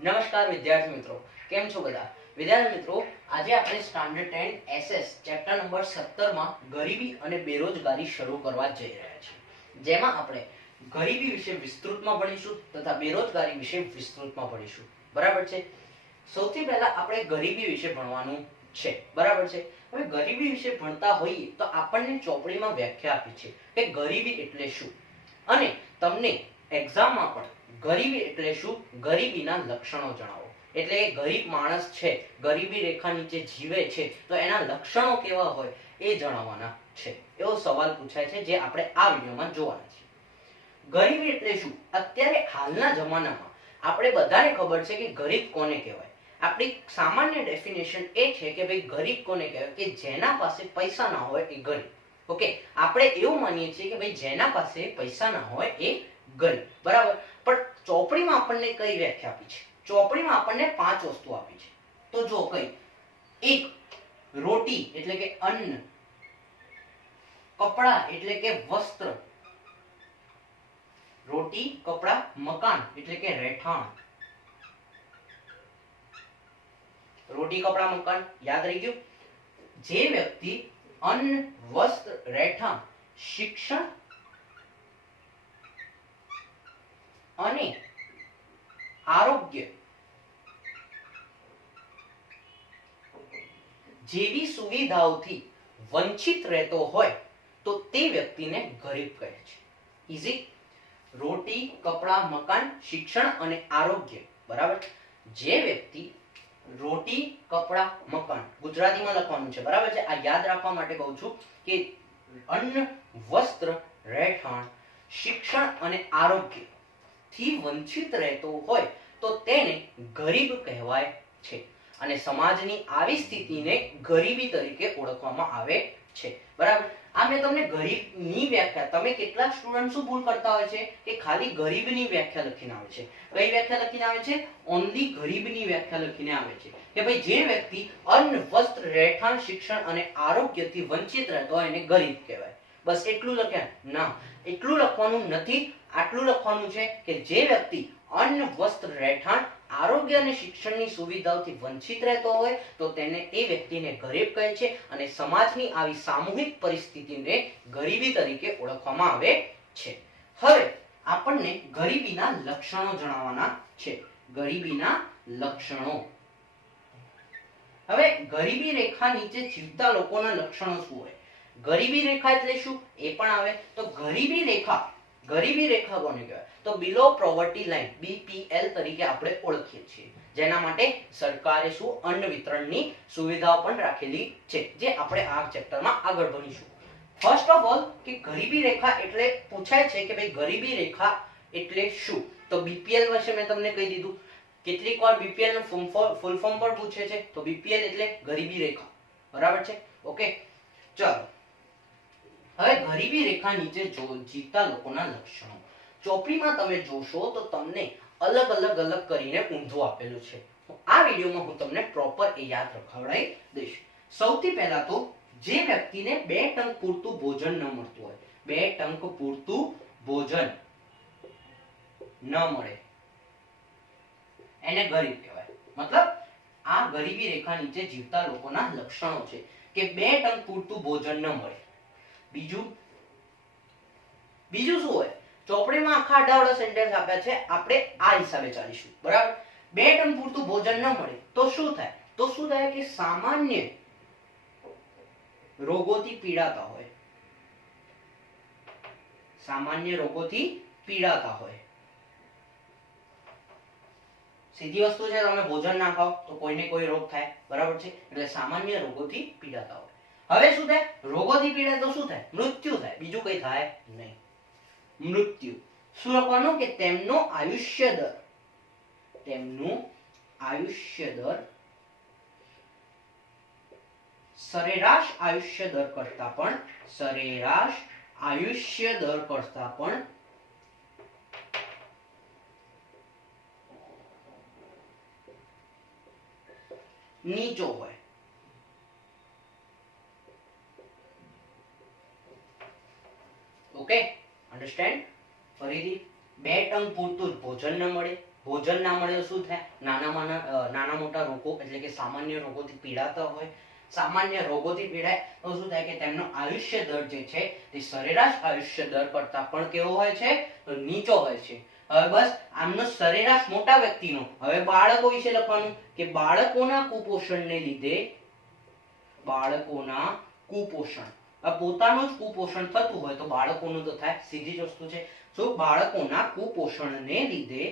નમસ્કાર વિદ્યાર્થી મિત્રો, કેમ છો બધા? વિદ્યાર્થી મિત્રો, આજે આપણે સ્ટાન્ડર્ડ 10 એસએસ ચેપ્ટર નંબર 17 માં ગરીબી અને બેરોજગારી શરૂ કરવા જઈ રહ્યા છીએ, જેમાં આપણે ગરીબી વિશે વિસ્તૃતમાં ભણીશું તથા બેરોજગારી વિશે વિસ્તૃતમાં ભણીશું. બરાબર છે? સૌથી પહેલા આપણે ગરીબી વિશે ભણવાનું છે. બરાબર છે? હવે ગરીબી વિશે ભણતા હોઈએ તો આપણને ચોપડીમાં વ્યાખ્યા આપી છે કે ગરીબી એટલે શું, અને તમને એક્ઝામમાં પણ ગરીબી એટલે શું, ગરીબીના લક્ષણો જણાવો. એટલે ગરીબ માણસ છે, ગરીબી રેખા નીચે જીવે છે, તો એના લક્ષણો કેવા હોય એ જણાવવાના છે. એવો સવાલ પૂછાય છે, જે આપણે આ વિડીયોમાં જોવાના છે. ગરીબી એટલે શું? અત્યારે હાલના જમાનામાં આપણે બધાને ખબર છે કે ગરીબ કોને કહેવાય. આપણી સામાન્ય ડેફિનેશન એ છે કે ભાઈ ગરીબ કોને કહેવાય, કે જેના પાસે પૈસા ના હોય એ ગરીબ. ઓકે, આપણે એવું માનીએ છીએ કે ભાઈ જેના પાસે પૈસા ના હોય એ ગરીબ. બરાબર? પણ ચોપડીમાં આપણને કઈ વ્યાખ્યા આપી છે? ચોપડીમાં આપણને 5 વસ્તુ આપી છે. તો જો કઈ, એક, રોટી એટલે કે અન્ન, કપડા એટલે કે વસ્ત્ર, રોટી, કપડા, મકાન એટલે કે રહેઠાણ. રોટી, કપડા, મકાન યાદ રહી ગયું? જે વ્યક્તિ અન્ન, વસ્ત્ર, રહેઠાણ, શિક્ષણ અને આરોગ્ય જેવી સુવિધાઓથી વંચિત રહેતો હોય તો તે વ્યક્તિને ગરીબ કહે છે. ઈઝી? રોટી, કપડા, મકાન, શિક્ષણ અને આરોગ્ય. બરાબર? જે વ્યક્તિ રોટી, કપડા, મકાન ગુજરાતીમાં લખવાનું છે. બરાબર છે? આ યાદ રાખવા માટે કહું છું કે અન્ન, વસ્ત્ર, રહેઠાણ, શિક્ષણ અને આરોગ્ય થી વંચિત રહેતો હોય તો તેને ગરીબ કહેવાય છે. અને સમાજની આવી સ્થિતિને ગરીબી તરીકે ઓળખવામાં આવે છે. બરાબર? આ મેં તમને ગરીબની વ્યાખ્યા, તમે કેટલાક સ્ટુડન્ટ શું ભૂલ કરતા હોય છે કે ખાલી ગરીબની વ્યાખ્યા લખીને આવે છે. કઈ વ્યાખ્યા લખીને આવે છે? ઓનલી ગરીબની વ્યાખ્યા લખીને આવે છે કે ભાઈ જે વ્યક્તિ અન્ન, વસ્ત્ર, રહેઠાણ, શિક્ષણ અને આરોગ્યથી વંચિત રહેતો હોય એને ગરીબ કહેવાય. બસ એટલું લખ્યા? ના, એટલું લખવાનું નથી. આટલું લખવાનું છે કે જે વ્યક્તિ અન્ન, વસ્ત્ર, રહેઠાણ, આરોગ્ય અને શિક્ષણની સુવિધાઓથી વંચિત રહેતો હોય તો તેને એ વ્યક્તિને ગરીબ કહે છે. અને સમાજની આવી સામૂહિક પરિસ્થિતિને ગરીબી તરીકે ઓળખવામાં આવે છે. હવે આપણને ગરીબીના લક્ષણો જણાવવાના છે. ગરીબીના લક્ષણો. હવે ગરીબી રેખા નીચે જીવતા લોકોના લક્ષણો શું હોય? ગરીબી રેખા એટલે શું એ પણ આવે. તો ગરીબી રેખા કોને કહેવાય? તો બિલો પોવર્ટી લાઈન, BPL તરીકે આપણે ઓળખીએ છીએ. જેના માટે સરકારે શું અન્ન વિતરણની સુવિધાઓ પણ રાખેલી છે, જે આપણે આ ચેપ્ટરમાં આગળ ભણીશું. ફર્સ્ટ ઓફ ઓલ કે ગરીબી રેખા એટલે પૂછાય છે કે ભાઈ ગરીબી રેખા એટલે શું? તો BPL વિશે મેં તમને કહી દીધું. કેટલીક વાર BPL નું ફૂલ ફોર્મ પણ પૂછે છે. તો BPL એટલે ગરીબી રેખા. બરાબર છે? ઓકે, ચાલો હવે ગરીબી રેખા નીચે જીવતા લોકોના લક્ષણો. ચોપડીમાં તમે જોશો તો તમને અલગ કરીને ઊંધું આપેલું છે. આ વિડીયોમાં હું તમને પ્રોપર એ યાદ રખાવડાવી દઈશ. સૌથી પહેલા તો જે વ્યક્તિને 2 ટંક પૂરતું ભોજન ન મળતું હોય, 2 ટંક પૂરતું ભોજન ન મળે એને ગરીબ કહેવાય. મતલબ આ ગરીબી રેખા નીચે જીવતા લોકોના લક્ષણો છે કે 2 ટંક પૂરતું ભોજન ન મળે. બીજું શું હોય? ચોપડીમાં આખા આડાવડા સેન્ટેન્સ આપ્યા છે, આપણે આ હિસાબે ચાલીશું. બરાબર? 2 ટંક પૂરતું ભોજન ન મળે તો શું થાય? કે સામાન્ય રોગોથી પીડાતા હોય. સીધી વસ્તુ છે, તમે ભોજન ના ખાઓ તો કોઈને કોઈ રોગ થાય. બરાબર છે? એટલે સામાન્ય રોગોથી પીડાતા હોય. હવે શું થાય? રોગોથી પીડાય તો શું થાય? મૃત્યુ થાય. બીજું કઈ થાય નહીં. મૃત્યુ. શું લખવાનું? કે તેમનો આયુષ્ય દર સરેરાશ આયુષ્ય દર કરતા પણ નીચો હોય. Okay, understand? ફરીથી 2 ટંક પૂરતું ભોજન ન મળે, ભોજન ના મળે તો શું થાય? નાના મોટા રોગો એટલે કે સામાન્ય રોગોથી પીડાતા હોય. સામાન્ય રોગોથી પીડાય તો શું થાય કે તેમનો આયુષ્ય દર જે છે તે સરેરાશ આયુષ્ય દર કરતા પણ કેવો હોય છે? તો નીચો હોય છે. હવે બસ આમનો સરેરાશ મોટા વ્યક્તિનો. હવે બાળકો વિશે લખવાનું કે બાળકોના કુપોષણને લીધે કુપોષણ પોતાનું જ કુપોષણ થતું હોય તો બાળકોનું તો થાય, સીધી જ વસ્તુ છે. શું? બાળકોના કુપોષણને લીધે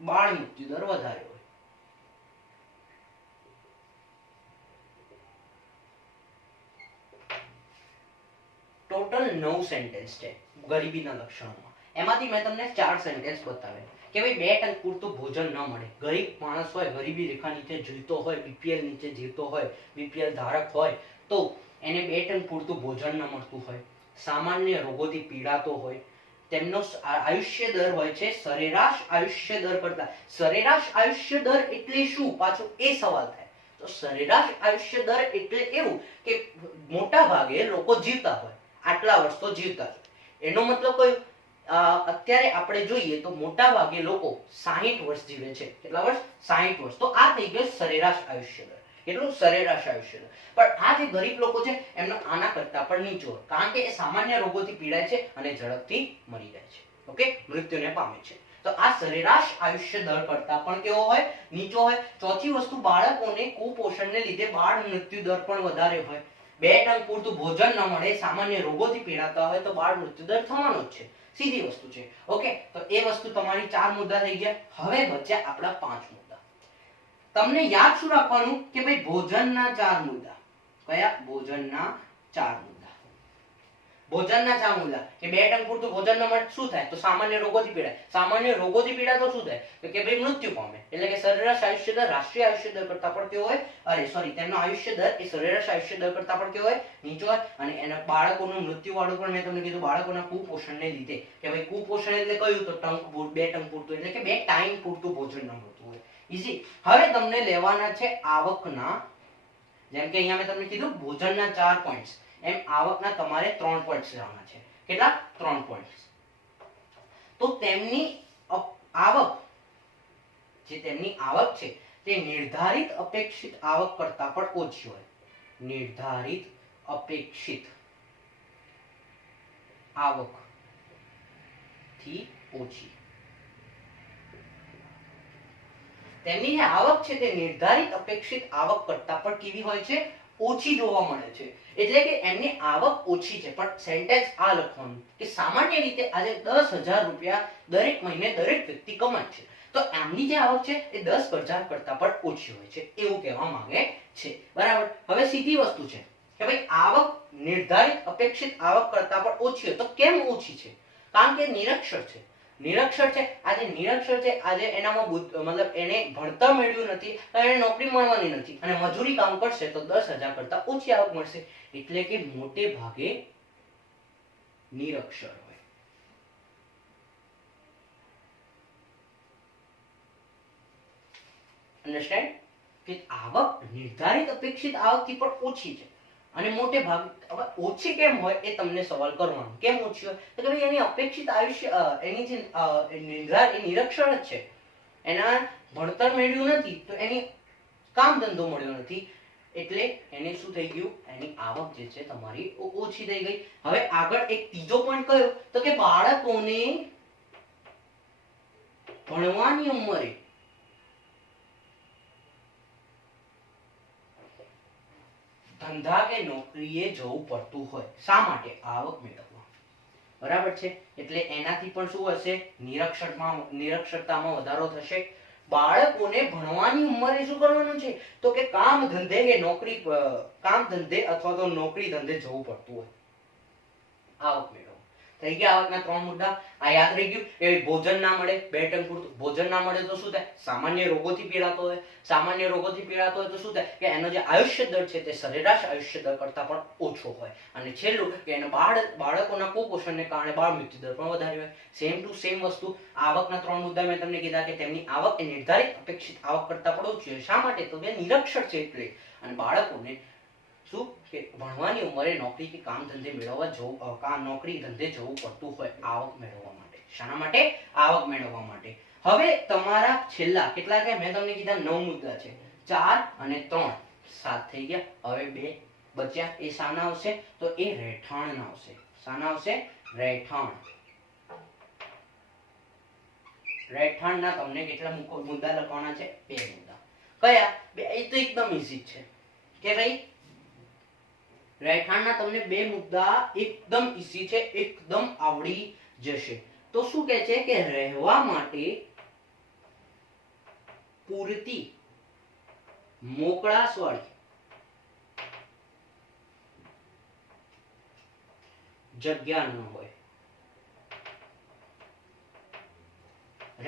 બાળ મૃત્યુ દર વધારે હોય. ટોટલ 9 સેન્ટેન્સ છે ગરીબીના લક્ષણોમાં. એમાંથી મેં તમને 4 સેન્ટેન્સ બતાવ્યા કે ભાઈ 2 ટંક પૂરતું ભોજન ન મળે. ગરીબ માણસ હોય, ગરીબી રેખા નીચે જીવતો હોય, બીપીએલ નીચે જીવતો હોય, બીપીએલ ધારક હોય તો એને 2 ટંક પૂરતું ભોજન ન મળતું હોય. સામાન્ય રોગોથી પીડાતો હોય. તેમનો આયુષ્ય દર હોય છે સરેરાશ આયુષ્ય દર કરતા. સરેરાશ આયુષ્ય દર એટલે શું? પાછું એ સવાલ થાય. તો સરેરાશ આયુષ્ય દર એટલે એવું કે મોટા ભાગે લોકો જીવતા હોય, આટલા વર્ષ તો જીવતા હોય. એનો મતલબ કયો? અત્યારે આપણે જોઈએ તો મોટા ભાગે લોકો 60 વર્ષ જીવે છે. કેટલા વર્ષ? 60 વર્ષ. તો આ થઈ ગયો સરેરાશ આયુષ્ય દર. કેટલું? સરેરાશ આયુષ્ય દર. પણ આ જે ગરીબ લોકો છે એમનો આના કરતા પણ નીચો હોય, કારણ કે એ સામાન્ય રોગોથી પીડાય છે અને ઝડપથી મરી જાય છે. ઓકે, મૃત્યુને પામે છે. તો આ સરેરાશ આયુષ્ય દર કરતા પણ કેવો હોય? નીચો હોય. ચોથી વસ્તુ, બાળકોને કુપોષણને લીધે બાળ મૃત્યુ દર પણ વધારે હોય. 2 ટંક પૂરતું ભોજન ન મળે, સામાન્ય રોગોથી પીડાતા હોય તો બાળ મૃત્યુ દર થવાનો જ છે. સીધી વસ્તુ છે. ઓકે, તો એ વસ્તુ તમારી 4 મુદ્દા થઈ ગયા. હવે બચ્યા આપણા 5 મુદ્દા. તમને યાદ શું રાખવાનું કે ભાઈ ભોજનના 4 મુદ્દા. કયા? ભોજનના 4 મુદ્દા. ભોજનના 4 મુદ્દા કે 2 ટંક પૂરતું ભોજન ન મળે શું થાય? તો સામાન્ય રોગોથી પીડાય. સામાન્ય રોગોથી પીડાય તો શું થાય? તો કે ભાઈ મૃત્યુ પામે. એટલે કે સરેરાશ આયુષ્ય દર રાષ્ટ્રીય આયુષ્ય દર કરતા પણ કેવો હોય? તેમનો આયુષ્ય દર એ સરેરાશ આયુષ્ય દર કરતા પણ કેવો હોય? નીચો હોય. અને એના બાળકોનું મૃત્યુ વાળું પણ મેં તમને કીધું બાળકોના કુપોષણને લીધે કે ભાઈ કુપોષણ એટલે કયું? તો 2 ટંક પૂરતું એટલે કે 2 ટાઈમ પૂરતું ભોજન ન મળતું હોય. ઈઝી. હવે તમને લેવાના છે આવકના, જેમ કે અહીંયા મેં તમને કીધું ભોજનના 4 પોઈન્ટ્સ, એમ આવકના તમારે 3 પોઈન્ટ્સ લેવાના છે. કેટલા? 3 પોઈન્ટ્સ. તો તેમની આવક, જે તેમની આવક છે તે નિર્ધારિત અપેક્ષિત આવક કરતા પણ ઓછી હોય. નિર્ધારિત અપેક્ષિત આવક થી ઓછી. તેમની જે આવક છે તે નિર્ધારિત અપેક્ષિત આવક કરતા પણ કેવી હોય છે? ઓછી જોવા મળે છે. એટલે કે એમની આવક ઓછી છે, પણ સેન્ટેન્સ આ લખવાનું કે સામાન્ય રીતે આજે 10,000 રૂપિયા દરેક મહિને દરેક વ્યક્તિ કમાય છે, તો એમની જે આવક છે એ 10,000 કરતા પણ ઓછી હોય છે, એવું કહેવા માંગે છે. બરાબર. હવે સીધી વસ્તુ છે કે ભાઈ આવક નિર્ધારિત અપેક્ષિત આવક કરતા પણ ઓછી હોય. તો કેમ ઓછી છે? કારણ કે નિરક્ષર છે. નિરક્ષર છે. આજે નિરક્ષર છે, આજે એનામાં મતલબ એને ભણતર મેળવ્યું નથી, એને નોકરી મળવાની નથી, અને મજૂરી કામ કરશે તો 10,000 કરતા ઓછી આવક મળશે. એટલે કે મોટે ભાગે નિરક્ષર હોય. અન્ડરસ્ટેન્ડ? કે આવક નિર્ધારિત અપેક્ષિત આવકથી પણ ઓછી છે અને મોટે ભાગે. હવે ઓછી કેમ હોય એ તમને સવાલ કરવાનો. કેમ ઓછી હોય? તો કે ભાઈ એની અપેક્ષિત આયુષ્ય, એની જે નિરક્ષર જ છે, એના ભણતર મેળવ્યું નથી, તો એની કામ ધંધો મળ્યો નથી, એટલે એને શું થઈ ગયું? એની આવક જે છે તમારી ઓછી થઈ ગઈ. હવે આગળ એક ત્રીજો પોઈન્ટ કયો? તો કે બાળકોને ભણવાની ઉંમરે ધંધા કે નોકરીએ જવું પડતું હોય. શા માટે? આવક મેળવવા. બરાબર છે. એટલે એનાથી પણ શું હશે? નિરક્ષરતામાં વધારો થશે. બાળકોને ભણવાની ઉંમરે શું કરવાનું છે? તો કે કામ ધંધે કે નોકરી, કામ ધંધે અથવા તો નોકરી ધંધે જવું પડતું હોય. આવક મેળવવા. થઈ ગયા આવકના 3 મુદ્દા. આ યાદ રહી ગયું. એ ભોજન ના મળે, 2 ટંક પૂરતું ભોજન ના મળે તો શું થાય? સામાન્ય રોગોથી પીડાતો હોય. સામાન્ય રોગોથી પીડાતો હોય તો શું થાય? કે એનો જે આયુષ્ય દર છે તે સરેરાશ આયુષ્ય દર કરતા પણ ઓછો હોય. અને છેલ્લું કે એના બાળકોના કુપોષણને કારણે બાળ મૃત્યુ દર પણ વધારે હોય. સેમ ટુ સેમ વસ્તુ. આવકના 3 મુદ્દા મેં તમને કીધા કે તેમની આવક એ નિર્ધારિત અપેક્ષિત આવક કરતા પણ ઓછી હોય. શા માટે? તો કે નિરક્ષર છે એટલે. અને બાળકોને શું કે ભણવાની ઉંમરે નોકરી કે કામ ધંધે મેળવવા જવું, નોકરી ધંધે જવું પડતું હોય આવક મેળવવા માટે. શાના માટે? આવક મેળવવા માટે. હવે તમારા છેલ્લા કેટલા કે મેં તમને કીધા 9 મુદ્દા છે. 4 અને 3 7 થઈ ગયા. હવે 2 બચ્યા. એ શાના આવશે? તો એ રહેઠાણના આવશે. શાના આવશે? રહેઠાણ. રહેઠાણના તમને કેટલા મુદ્દા લખવાના છે? 2 મુદ્દા. કયા? એ તો એકદમ ઈઝી છે કે ભાઈ રહેઠાણના તમને 2 મુદ્દા એકદમ ઈઝી છે, એકદમ આવડી જશે. તો શું કહે છે કે રહેવા માટે પૂરતી મોકળાશવાળી જગ્યા ન હોય.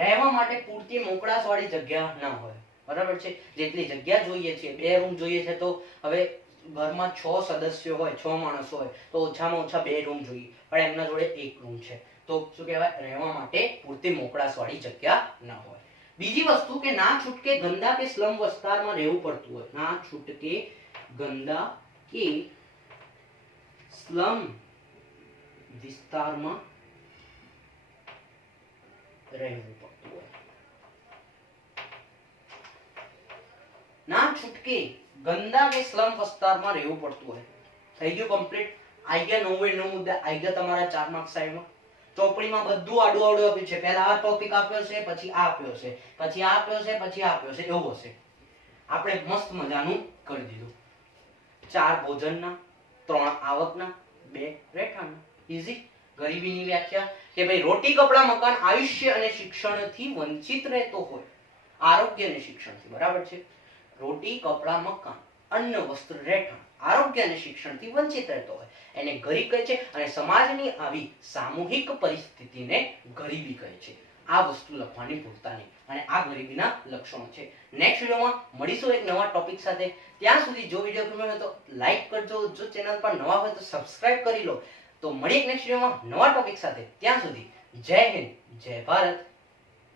રહેવા માટે પૂરતી મોકળાશવાળી જગ્યા ન હોય. બરાબર છે? જેટલી જગ્યા જોઈએ છે, 2 રૂમ જોઈએ છે, તો હવે ઘરમાં 6 સદસ્યો હોય, 6 માણસો હોય, તો ઓછામાં ઓછા 2 રૂમ જોઈએ, પણ એમના જોડે 1 રૂમ છે. તો શું કહેવાય? રહેવા માટે પૂરતી મોકળાશવાળી જગ્યા ન હોય. બીજી વસ્તુ કે ના છૂટકે ગંદા કે સ્લમ વિસ્તારમાં રહેવું પડતું હોય. ના છૂટકે ગંદા કે સ્લમ વિસ્તારમાં રહેવું પડતું હોય. ના છૂટકે ગંદા કે સ્લમ વિસ્તારમાં રહેવું પડતું હોય. થઈ ગયું કમ્પ્લીટ. આઈ ગયા 9 મુદ્દા. આઈ ગયા તમારા 4 માર્ક્સ સાઈડમાં. ચોપડીમાં બધું આડું આડું આપ્યું છે. પહેલા આ ટોપિક આપ્યો છે, પછી આ આપ્યો છે, પછી આ આપ્યો છે, પછી આ આપ્યો છે, એવું હશે. આપણે મસ્ત મજાનું કરી દીધું. 4 ભોજનના, 3 આવકના, 2 રહેઠાણના. ઈઝી. ગરીબીની વ્યાખ્યા કે ભાઈ રોટી કપડા મકાન આયુષ્ય અને શિક્ષણથી વંચિત રહેતો હોય. આરોગ્ય અને શિક્ષણથી. બરાબર છે? રોટી કપડા મકાન, અન્ન વસ્ત્ર રહેઠાણ, આરોગ્ય અને શિક્ષણથી વંચિત રહેતો હોય એને ગરીબ કહે છે. અને સમાજની આવી સામૂહિક પરિસ્થિતિને ગરીબી કહે છે. આ વસ્તુ લખવાની ભૂલતા નહીં. અને આ ગરીબીના લક્ષણો છે. નેક્સ્ટ વિડીયોમાં મળીશું એક નવા ટોપિક સાથે. ત્યાં સુધી જો વિડીયો ગમ્યો હોય તો લાઈક કરજો. જો ચેનલ પર નવા હોય તો સબસ્ક્રાઇબ કરી લો. તો મળીએ નેક્સ્ટ વિડીયોમાં નવા ટોપિક સાથે. ત્યાં સુધી જય હિન્દ, જય ભારત,